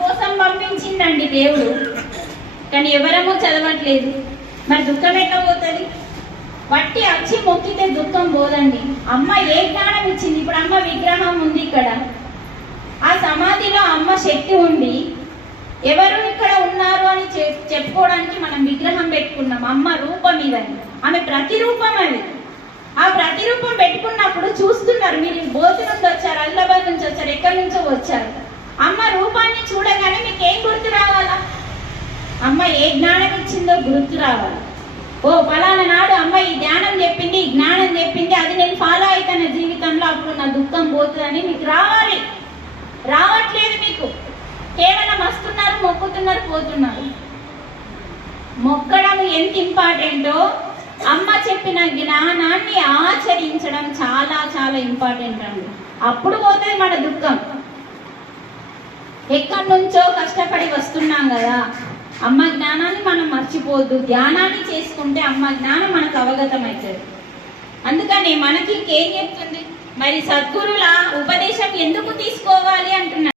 కోసం పంపించిందండి దేవుడు, కానీ ఎవరమో చదవట్లేదు. మరి దుఃఖం ఎట్లా పోతుంది? వట్టి అచ్చి మొక్కితే దుఃఖం పోదండి. అమ్మ ఏ జ్ఞానం ఇచ్చింది? ఇప్పుడు అమ్మ విగ్రహం ఉంది ఇక్కడ, ఆ సమాధిలో అమ్మ శక్తి ఉంది. ఎవరు ఇక్కడ ఉన్నారు అని చెప్పుకోవడానికి మనం విగ్రహం పెట్టుకున్నాం. అమ్మ రూపం ఇదని, ఆమె ప్రతిరూపం అది. ఆ ప్రతిరూపం పెట్టుకున్నప్పుడు చూస్తున్నారు, మీరు బోధ నుంచి వచ్చారు, అల్లబాద్ నుంచి వచ్చారు, ఎక్కడి నుంచో వచ్చారు. అమ్మ రూపాన్ని చూడగానే మీకు ఏం గుర్తు రావాలా? అమ్మ ఏ జ్ఞానం ఇచ్చిందో గుర్తు రావాలి. ఓ ఫలానా నాడు అమ్మ ఈ జ్ఞానం చెప్పింది, ఈ జ్ఞానం చెప్పింది, అది నేను ఫాలో అవుతాను జీవితంలో, అప్పుడు నా దుఃఖం పోతుందని మీకు రావాలి. రావట్లేదు మీకు. కేవలం వస్తున్నారు, మొక్కుతున్నారు, పోతున్నారు. మొక్కడం ఎంత ఇంపార్టెంటో అమ్మ చెప్పిన జ్ఞానాన్ని ఆచరించడం చాలా చాలా ఇంపార్టెంట్ అండి. అప్పుడు పోతుంది మన దుఃఖం. ఎక్కడి నుంచో కష్టపడి వస్తున్నాం కదా, అమ్మ జ్ఞానాన్ని మనం మర్చిపోద్దు. ధ్యానాన్ని చేసుకుంటే అమ్మ జ్ఞానం మనకు అవగతం అవుతుంది. అందుకని మనకి ఇంకేం చెప్తుంది మరి? సద్గురుల ఉపదేశం ఎందుకు తీసుకోవాలి అంటున్నారు.